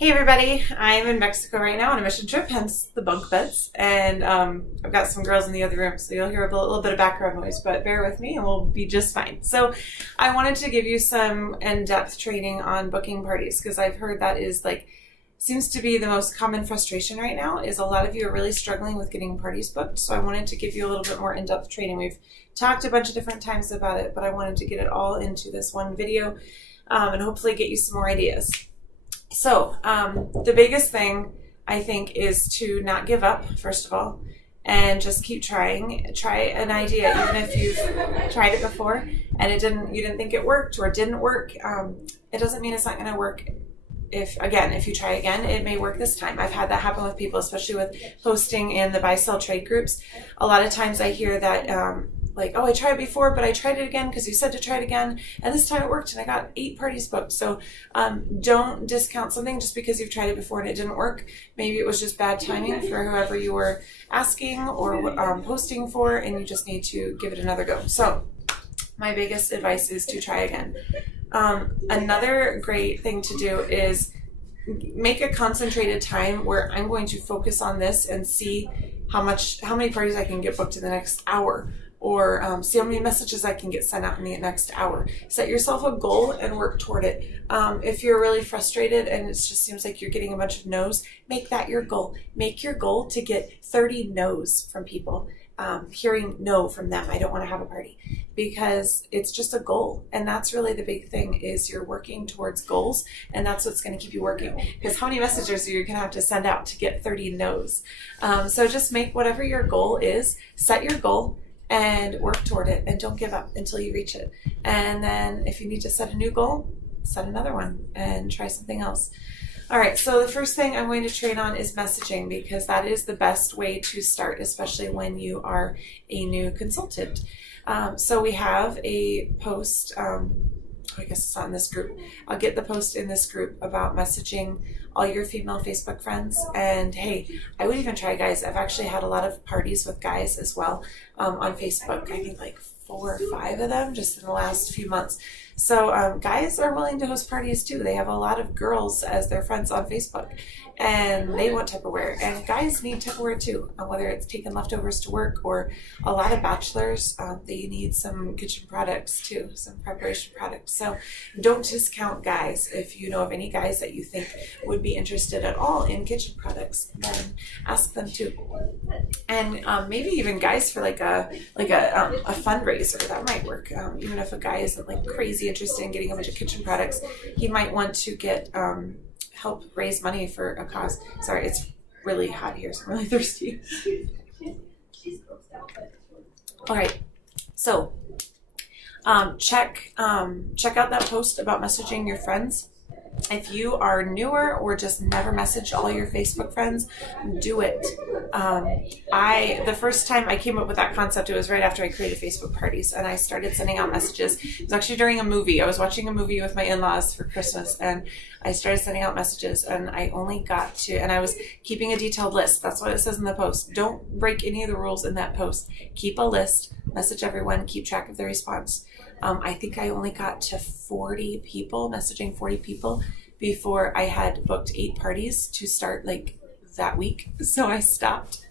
Hey everybody, I'm in Mexico right now on a mission trip, hence the bunk beds, and I've got some girls in the other room, so you'll hear a little bit of background noise, but bear with me and we'll be just fine. So I wanted to give you some in-depth training on booking parties, because I've heard that is seems to be the most common frustration right now, is a lot of you are really struggling with getting parties booked, so I wanted to give you a little bit more in-depth training. We've talked a bunch of different times about it, but I wanted to get it all into this one video and hopefully get you some more ideas. So the biggest thing I think is to not give up, first of all, and just keep trying. Try an idea, even if you've tried it before and you didn't think it worked or it didn't work. It doesn't mean it's not going to work. If you try again, it may work this time. I've had that happen with people, especially with posting in the buy-sell trade groups. A lot of times I hear that oh, I tried it before, but I tried it again because you said to try it again, and this time it worked and I got 8 parties booked. So don't discount something just because you've tried it before and it didn't work. Maybe it was just bad timing for whoever you were asking or posting for, and you just need to give it another go. So my biggest advice is to try again. Another great thing to do is make a concentrated time where I'm going to focus on this and see how many parties I can get booked in the next hour, or see how many messages I can get sent out in the next hour. Set yourself a goal and work toward it. If you're really frustrated and it just seems like you're getting a bunch of no's, make that your goal. Make your goal to get 30 no's from people. Hearing no from them, I don't want to have a party, because it's just a goal. And that's really the big thing, is you're working towards goals, and that's what's going to keep you working. Because how many messages are you going to have to send out to get 30 no's? So just make whatever your goal is, set your goal and work toward it, and don't give up until you reach it. And then if you need to set a new goal, set another one and try something else. All right, so the first thing I'm going to train on is messaging, because that is the best way to start, especially when you are a new consultant. So we have a post, I guess it's not in this group. I'll get the post in this group about messaging all your female Facebook friends. And hey, I would even try guys. I've actually had a lot of parties with guys as well on Facebook. I think 4 or 5 of them just in the last few months. So guys are willing to host parties too. They have a lot of girls as their friends on Facebook, and they want Tupperware. And guys need Tupperware too, whether it's taking leftovers to work, or a lot of bachelors, they need some kitchen products too, some preparation products. So don't discount guys. If you know of any guys that you think would be interested at all in kitchen products, then ask them too. And maybe even guys for a fundraiser, that might work. Even if a guy isn't crazy interested in getting a bunch of kitchen products, he might want to get help raise money for a cause. Sorry, it's really hot here, so I'm really thirsty. All right, so check out that post about messaging your friends. If you are newer or just never messaged all your Facebook friends, do it. The first time I came up with that concept, it was right after I created Facebook parties, and I started sending out messages. It was actually during a movie. I was watching a movie with my in-laws for Christmas, and I started sending out messages, and I only got to, and I was keeping a detailed list. That's what it says in the post. Don't break any of the rules in that post. Keep a list, message everyone, keep track of the response. I think I only got to 40 people, messaging 40 people before I had booked 8 parties to start that week. So I stopped.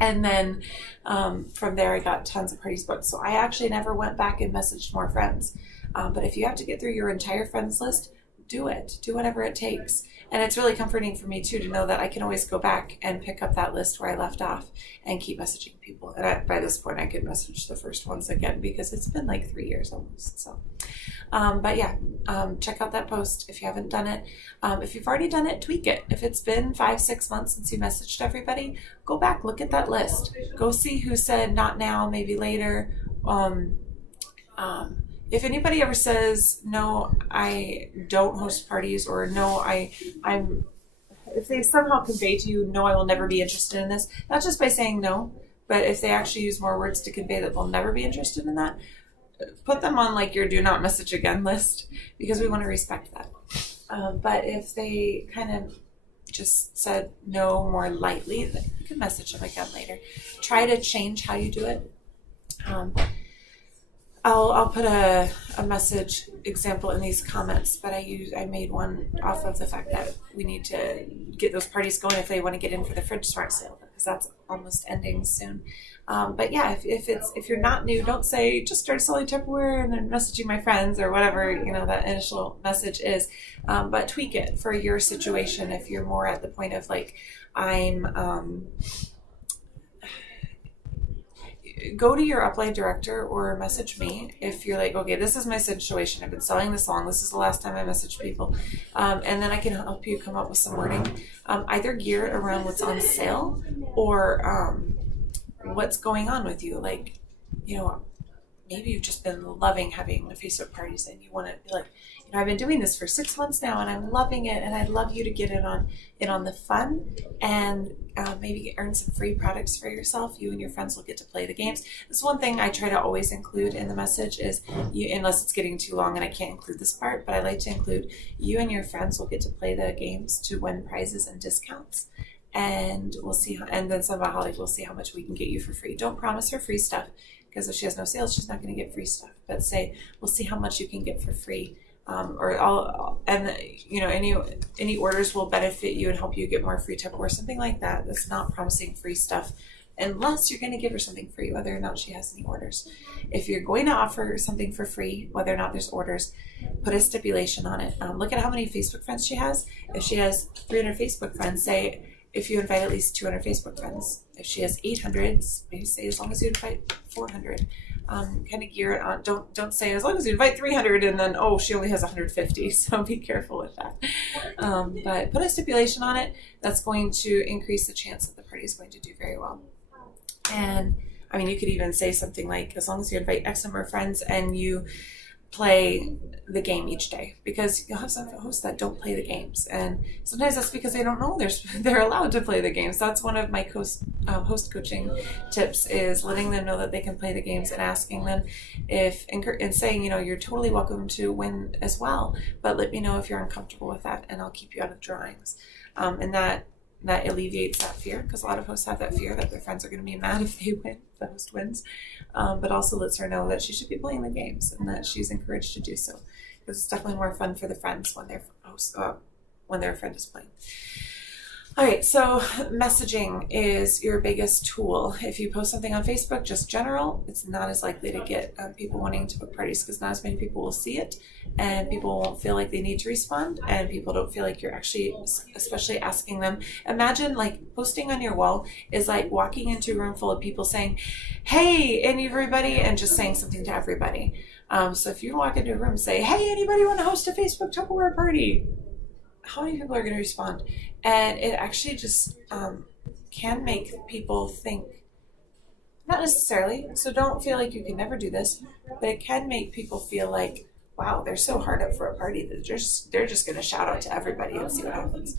And then from there I got tons of parties booked. So I actually never went back and messaged more friends. But if you have to get through your entire friends list, do it. Do whatever it takes. And it's really comforting for me too to know that I can always go back and pick up that list where I left off and keep messaging people. And by this point I could message the first ones again, because it's been 3 years almost. So, but yeah, check out that post if you haven't done it. If you've already done it, tweak it. If it's been 5-6 months since you messaged everybody, go back, look at that list. Go see who said not now, maybe later. If anybody ever says, no, I don't host parties, or no, if they somehow convey to you, no, I will never be interested in this, not just by saying no, but if they actually use more words to convey that they'll never be interested in that, put them on your do not message again list, because we want to respect that. But if they kind of just said no more lightly, then you can message them again later. Try to change how you do it. I'll put a message example in these comments, but I made one off of the fact that we need to get those parties going if they want to get in for the Fridge Smart sale, because that's almost ending soon. But yeah, if you're not new, don't say just start selling Tupperware and then messaging my friends or whatever that initial message is. But tweak it for your situation. If you're more at the point of like go to your upline director or message me if you're like, okay, this is my situation. I've been selling this long. This is the last time I messaged people. And then I can help you come up with some wording, either geared around what's on sale or what's going on with you. Like, maybe you've just been loving having the Facebook parties and you want to be like, I've been doing this for 6 months now and I'm loving it, and I'd love you to get in on the fun and maybe earn some free products for yourself. You and your friends will get to play the games. This is one thing I try to always include in the message is unless it's getting too long and I can't include this part, but I like to include you and your friends will get to play the games to win prizes and discounts. And we'll see and then some about Holly, we'll see how much we can get you for free. Don't promise her free stuff, because if she has no sales, she's not going to get free stuff. But say, we'll see how much you can get for free. Any orders will benefit you and help you get more free Tupperware, something like that. That's not promising free stuff unless you're going to give her something free, whether or not she has any orders. If you're going to offer something for free, whether or not there's orders, put a stipulation on it. Look at how many Facebook friends she has. If she has 300 Facebook friends, say if you invite at least 200 Facebook friends. If she has 800, maybe say as long as you invite 400. Kind of gear it on. Don't say as long as you invite 300 and then she only has 150. So be careful with that. But put a stipulation on it that's going to increase the chance that the party is going to do very well. And I mean, you could even say something like, as long as you invite X number of friends and you play the game each day, because you'll have some hosts that don't play the games, and sometimes that's because they don't know they're allowed to play the games. That's one of my host coaching tips, is letting them know that they can play the games and asking them and saying, you're totally welcome to win as well, but let me know if you're uncomfortable with that and I'll keep you out of drawings. And that alleviates that fear, because a lot of hosts have that fear that their friends are going to be mad if they win, if the host wins, but also lets her know that she should be playing the games and that she's encouraged to do so, because it's definitely more fun for the friends when their friend is playing. All right, so messaging is your biggest tool. If you post something on Facebook, just general, it's not as likely to get people wanting to book parties, because not as many people will see it, and people won't feel like they need to respond, and people don't feel like you're actually especially asking them. Imagine like posting on your wall is like walking into a room full of people saying, hey, everybody, and just saying something to everybody. So if you walk into a room and say, hey, anybody want to host a Facebook Tupperware party? How many people are going to respond? And it actually just can make people think, not necessarily, so don't feel like you can never do this, but it can make people feel like, wow, they're so hard up for a party that they're just going to shout out to everybody and see what happens.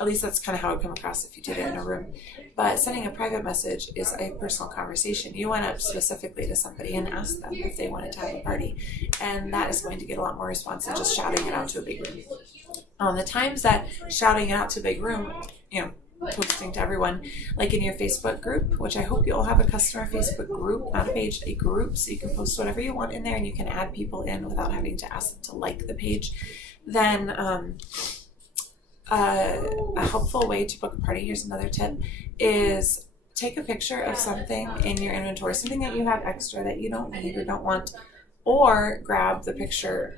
At least that's kind of how it would come across if you did it in a room. But sending a private message is a personal conversation. You went up specifically to somebody and asked them if they wanted to have a party. And that is going to get a lot more response than just shouting it out to a big room. The times that shouting it out to a big room, posting to everyone, like in your Facebook group, which I hope you all have a customer Facebook group, not a page, a group, so you can post whatever you want in there and you can add people in without having to ask them to like the page. Then a helpful way to book a party, here's another tip, is take a picture of something in your inventory, something that you have extra that you don't need or don't want, or grab the picture.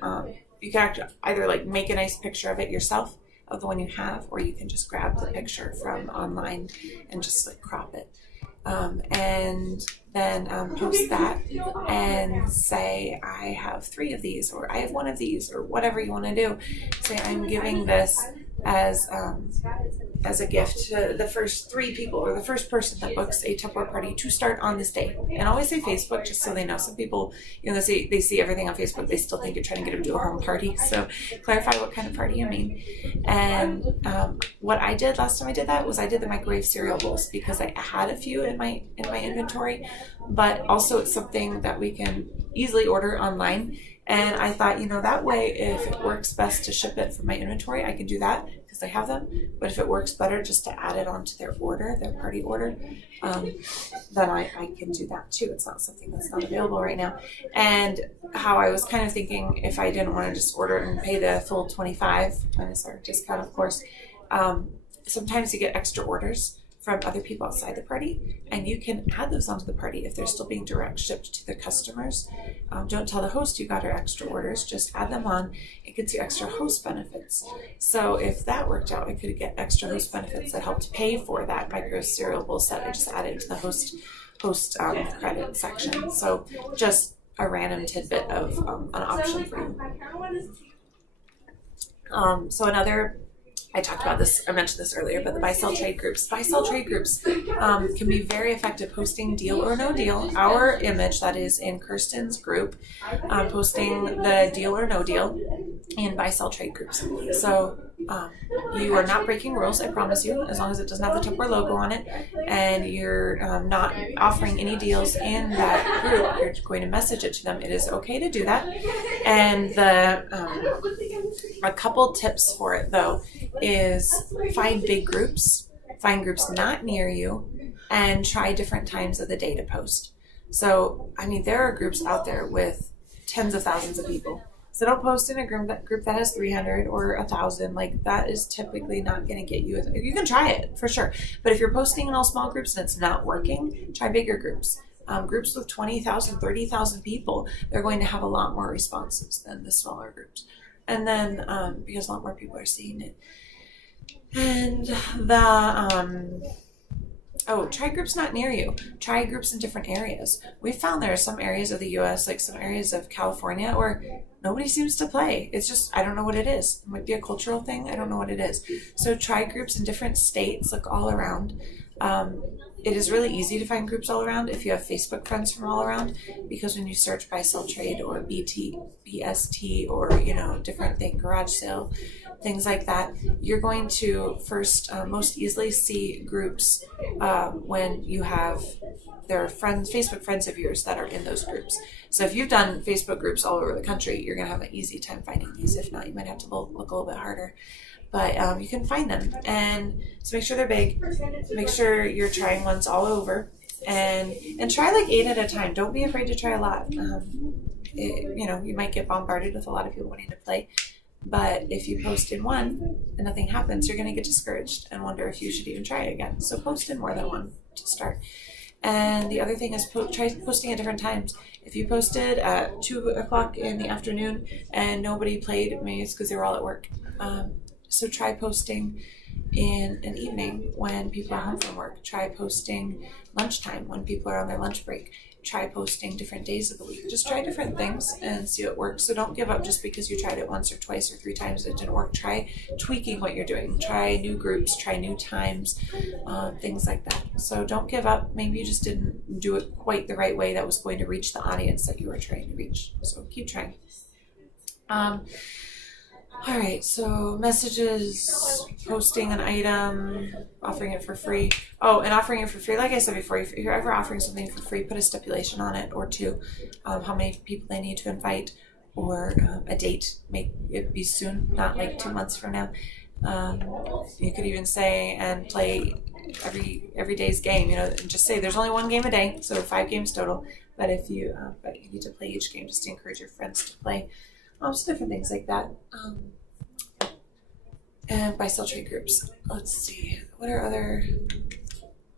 You can actually either like make a nice picture of it yourself, of the one you have, or you can just grab the picture from online and just like crop it. And then post that and say, I have 3 of these, or I have 1 of these, or whatever you want to do. Say, I'm giving this as a gift to the first 3 people, or the first person that books a Tupperware party to start on this day. And always say Facebook, just so they know. Some people, they see everything on Facebook, they still think you're trying to get them to a home party. So clarify what kind of party you mean. And what I did last time I did that was I did the microwave cereal bowls, because I had a few in my inventory, but also it's something that we can easily order online. And I thought, that way, if it works best to ship it from my inventory, I can do that because I have them. But if it works better just to add it onto their order, their party order, then I can do that too. It's not something that's not available right now. And how I was kind of thinking, if I didn't want to just order it and pay the full $25 minus our discount, of course, sometimes you get extra orders from other people outside the party, and you can add those onto the party if they're still being direct shipped to the customers. Don't tell the host you got her extra orders, just add them on. It gets you extra host benefits. So if that worked out, I could get extra host benefits that helped pay for that micro cereal bowl set. I just added to the host credit section. So just a random tidbit of an option for you. So another, I talked about this, I mentioned this earlier, but the buy-sell trade groups. Buy-sell trade groups can be very effective posting deal or no deal. Our image that is in Kirsten's group, posting the deal or no deal in buy-sell trade groups. So you are not breaking rules, I promise you, as long as it doesn't have the Tupperware logo on it, and you're not offering any deals in that group. You're going to message it to them. It is okay to do that. And a couple tips for it, though, is find big groups, find groups not near you, and try different times of the day to post. So, there are groups out there with tens of thousands of people. So don't post in a group that has 300 or 1,000. Like, that is typically not going to get you. You can try it for sure, but if you're posting in all small groups and it's not working, try bigger groups. Groups with 20,000, 30,000 people, they're going to have a lot more responses than the smaller groups. And then because a lot more people are seeing it. And try groups not near you. Try groups in different areas. We found there are some areas of the U.S., like some areas of California, where nobody seems to play. It's just, I don't know what it is. It might be a cultural thing. I don't know what it is. So try groups in different states, look all around. It is really easy to find groups all around if you have Facebook friends from all around, because when you search buy, sell, trade, or BST, or different thing, garage sale, things like that, you're going to first most easily see groups when you have their friends, Facebook friends of yours that are in those groups. So if you've done Facebook groups all over the country, you're going to have an easy time finding these. If not, you might have to look a little bit harder. But you can find them, and so make sure they're big. Make sure you're trying ones all over, and try like 8 at a time. Don't be afraid to try a lot. You might get bombarded with a lot of people wanting to play, but if you post in one and nothing happens, you're going to get discouraged and wonder if you should even try it again. So post in more than one to start. And the other thing is try posting at different times. If you posted at 2 o'clock in the afternoon and nobody played, maybe it's because they were all at work. So try posting in an evening when people are home from work. Try posting lunchtime when people are on their lunch break. Try posting different days of the week. Just try different things and see what works. So don't give up just because you tried it once or twice or 3 times and it didn't work. Try tweaking what you're doing. Try new groups, try new times, things like that. So don't give up. Maybe you just didn't do it quite the right way that was going to reach the audience that you were trying to reach. So keep trying. All right, so messages, posting an item, offering it for free. Oh, and offering it for free, like I said before, if you're ever offering something for free, put a stipulation on it or 2, how many people they need to invite, or a date. Make it be soon, not like 2 months from now. You could even say and play every day's game, and just say there's only 1 game a day, so 5 games total. But if you need to play each game just to encourage your friends to play. So different things like that. And buy-sell trade groups. Let's see. What are other...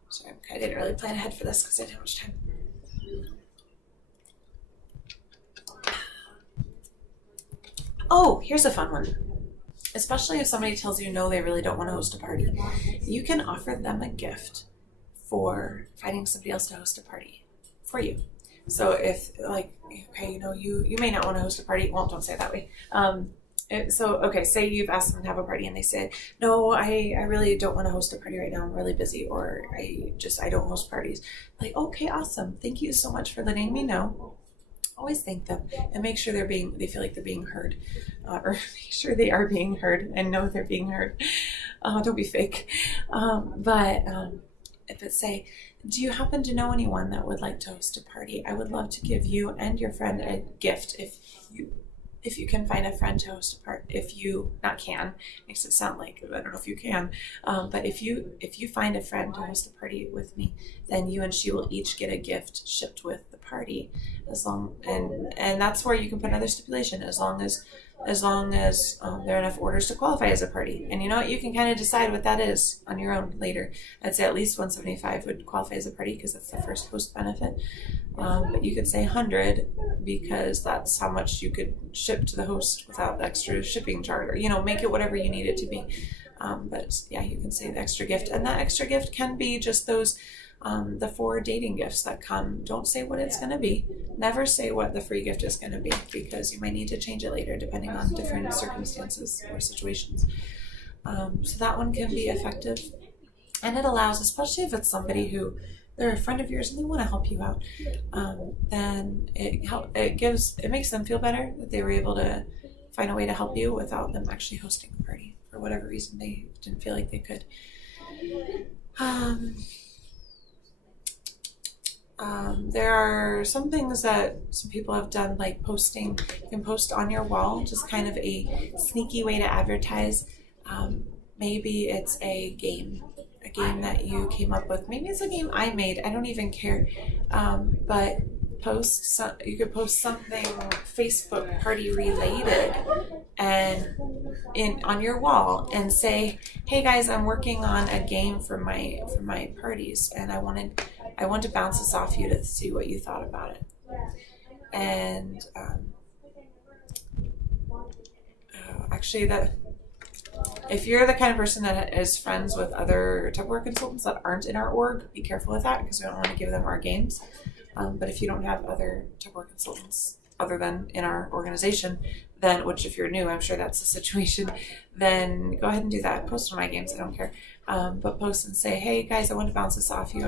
Sorry, I didn't really plan ahead for this because I didn't have much time. Oh, here's a fun one. Especially if somebody tells you no, they really don't want to host a party. You can offer them a gift for finding somebody else to host a party for you. So if, you may not want to host a party. Well, don't say it that way. Say you've asked them to have a party and they say, no, I really don't want to host a party right now. I'm really busy, or I don't host parties. Like, okay, awesome. Thank you so much for letting me know. Always thank them and make sure they feel like they're being heard, or make sure they are being heard and know they're being heard. Don't be fake. But say, do you happen to know anyone that would like to host a party? I would love to give you and your friend a gift if you can find a friend to host a party. If you not can makes it sound like I don't know if you can, but if you find a friend to host a party with me, then you and she will each get a gift shipped with the party. And that's where you can put another stipulation, as long as there are enough orders to qualify as a party. And you know what, you can kind of decide what that is on your own later. I'd say at least 175 would qualify as a party because that's the first host benefit. But you could say 100 because that's how much you could ship to the host without the extra shipping charge, or make it whatever you need it to be. But yeah, you can say the extra gift, and that extra gift can be just those the 4 dating gifts that come. Don't say what it's going to be. Never say what the free gift is going to be, because you might need to change it later depending on different circumstances or situations. So that one can be effective, and it allows, especially if it's somebody who they're a friend of yours and they want to help you out, then it makes them feel better that they were able to find a way to help you without them actually hosting the party for whatever reason they didn't feel like they could. There are some things that some people have done, like posting. You can post on your wall, just kind of a sneaky way to advertise. Maybe it's a game that you came up with. Maybe it's a game I made. I don't even care. But you could post something Facebook party related and on your wall and say, "Hey guys, I'm working on a game for my parties, and I want to bounce this off you to see what you thought about it." And actually, if you're the kind of person that is friends with other Tupperware consultants that aren't in our org, be careful with that, because we don't want to give them our games. But if you don't have other Tupperware consultants other than in our organization, then, which if you're new, I'm sure that's the situation, then go ahead and do that. Post on my games, I don't care. But post and say, "Hey guys, I want to bounce this off you.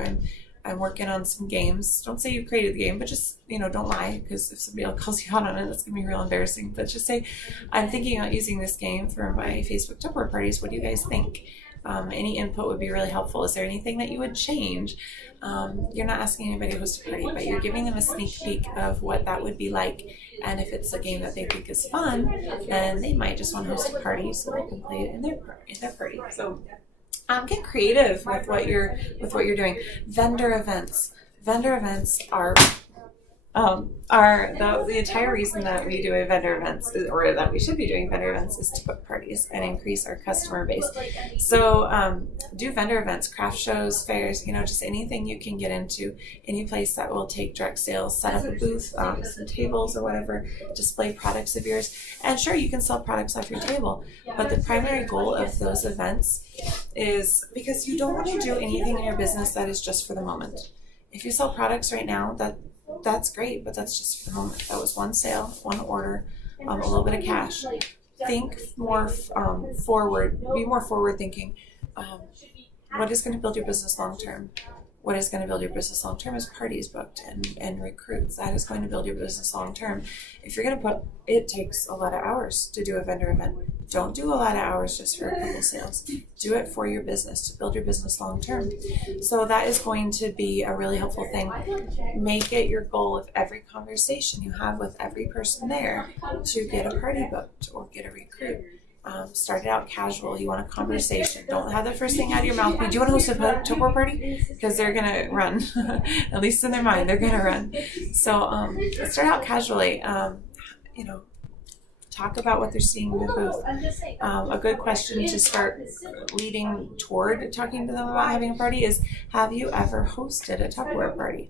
I'm working on some games." Don't say you created the game, but just, don't lie, because if somebody else calls you out on it, that's going to be real embarrassing. But just say, "I'm thinking about using this game for my Facebook Tupperware parties. What do you guys think? Any input would be really helpful. Is there anything that you would change?" You're not asking anybody to host a party, but you're giving them a sneak peek of what that would be like. And if it's a game that they think is fun, then they might just want to host a party so they can play it in their party. So get creative with what you're doing. Vendor events are the entire reason that we do vendor events, or that we should be doing vendor events, is to book parties and increase our customer base. So do vendor events, craft shows, fairs, just anything you can get into, any place that will take direct sales. Set up a booth, some tables or whatever, display products of yours. And sure, you can sell products off your table, but the primary goal of those events is, because you don't want to do anything in your business that is just for the moment. If you sell products right now, that's great, but that's just for the moment. That was one sale, one order, a little bit of cash. Think more forward. Be more forward thinking. What is going to build your business long term? What is going to build your business long term is parties booked and recruits. That is going to build your business long term. If you're going to it takes a lot of hours to do a vendor event. Don't do a lot of hours just for a couple sales. Do it for your business, to build your business long term. So that is going to be a really helpful thing. Make it your goal of every conversation you have with every person there to get a party booked or get a recruit. Start it out casual. You want a conversation. Don't have the first thing out of your mouth be, "Do you want to host a Tupperware party?" Because they're going to run. At least in their mind, they're going to run. So start out casually. Talk about what they're seeing in the booth. A good question to start leading toward talking to them about having a party is, "Have you ever hosted a Tupperware party?"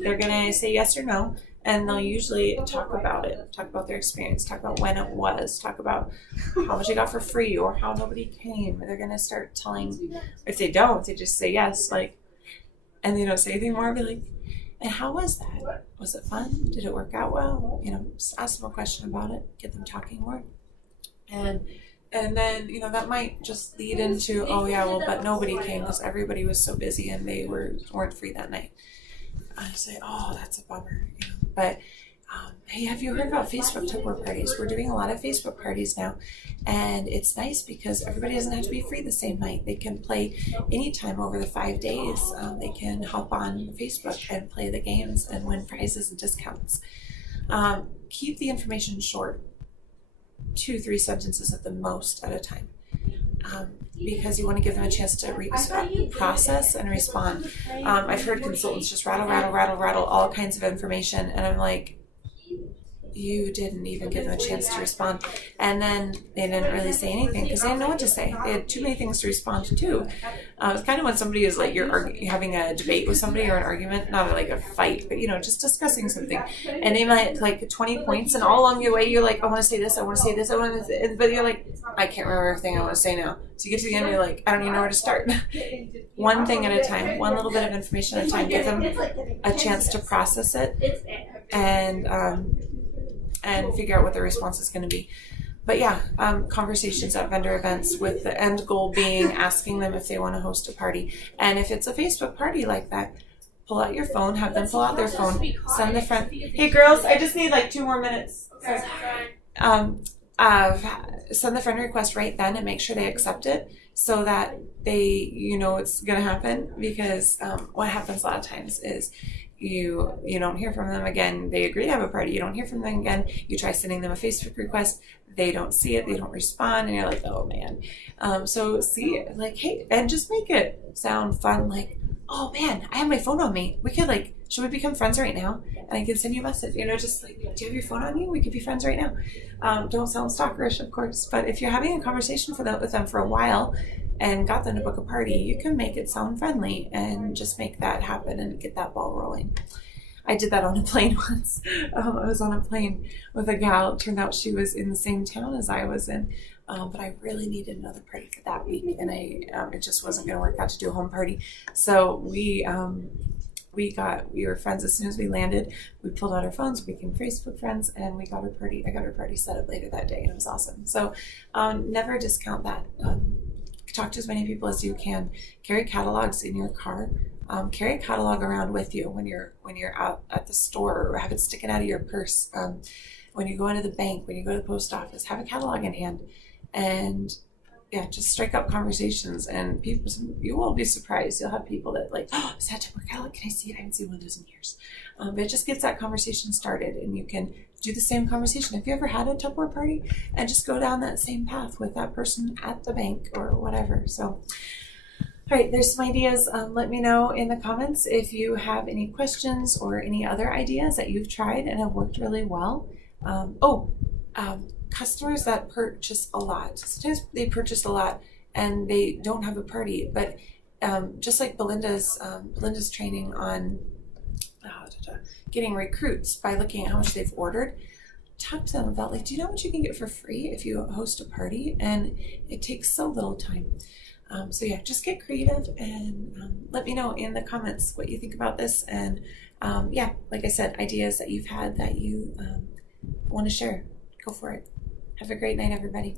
They're going to say yes or no, and they'll usually talk about it, talk about their experience, talk about when it was, talk about how much they got for free or how nobody came. They're going to start telling. If they don't, they just say yes, and they don't say anything more. Be like, "And how was that? Was it fun? Did it work out well?" Just ask them a question about it, get them talking more. And then, that might just lead into, "Oh yeah, well, but nobody came because everybody was so busy and they weren't free that night." I say, "Oh, that's a bummer." But Hey, have you heard about Facebook Tupperware parties? We're doing a lot of Facebook parties now, and it's nice because everybody doesn't have to be free the same night. They can play anytime over the 5 days. They can hop on Facebook and play the games and win prizes and discounts. Keep the information short, 2-3 sentences at the most at a time. Because you want to give them a chance to process and respond. I've heard consultants just rattle all kinds of information, and I'm like, you didn't even give them a chance to respond. And then they didn't really say anything because they didn't know what to say. They had too many things to respond to. It's kind of when somebody is like, you're having a debate with somebody or an argument, not like a fight, but just discussing something. And they might like 20 points, and all along the way you're like, I want to say this, I want to say this, I want to, but you're like, I can't remember everything I want to say now. So you get to the end and you're like, I don't even know where to start. One thing at a time, one little bit of information at a time. Give them a chance to process it and figure out what their response is going to be. But yeah, conversations at vendor events with the end goal being asking them if they want to host a party. And if it's a Facebook party like that, pull out your phone, have them pull out their phone, send the friend, hey girls, I just need like 2 more minutes. Send the friend request right then and make sure they accept it so that they, it's going to happen. Because what happens a lot of times is you don't hear from them again. They agree to have a party. You don't hear from them again. You try sending them a Facebook request. They don't see it. They don't respond. And you're like, oh man. So see, like, hey, and just make it sound fun. Like, oh man, I have my phone on me. We could should we become friends right now? And I can send you a message, just like, do you have your phone on you? We could be friends right now. Don't sound stalkerish, of course. But if you're having a conversation with them for a while and got them to book a party, you can make it sound friendly and just make that happen and get that ball rolling. I did that on a plane once. I was on a plane with a gal. It turned out she was in the same town as I was in, but I really needed another party for that week, and it just wasn't going to work out to do a home party. So we were friends as soon as we landed. We pulled out our phones, we became Facebook friends, and I got her party set up later that day, and it was awesome. So never discount that. Talk to as many people as you can. Carry catalogs in your car. Carry a catalog around with you when you're out at the store, or have it sticking out of your purse. When you go into the bank, when you go to the post office, have a catalog in hand, and yeah, just strike up conversations. And you will be surprised. You'll have people that like, oh, is that Tupperware catalog? Can I see it? I haven't seen one of those in years. But it just gets that conversation started, and you can do the same conversation. Have you ever had a Tupperware party? And just go down that same path with that person at the bank or whatever. So, all right, there's some ideas. Let me know in the comments if you have any questions or any other ideas that you've tried and have worked really well. Customers that purchase a lot. Sometimes they purchase a lot and they don't have a party, but just like Belinda's training on getting recruits by looking at how much they've ordered, talk to them about, like, do you know what you can get for free if you host a party? And it takes so little time. So yeah, just get creative and let me know in the comments what you think about this. And yeah, like I said, ideas that you've had that you want to share. Go for it. Have a great night, everybody.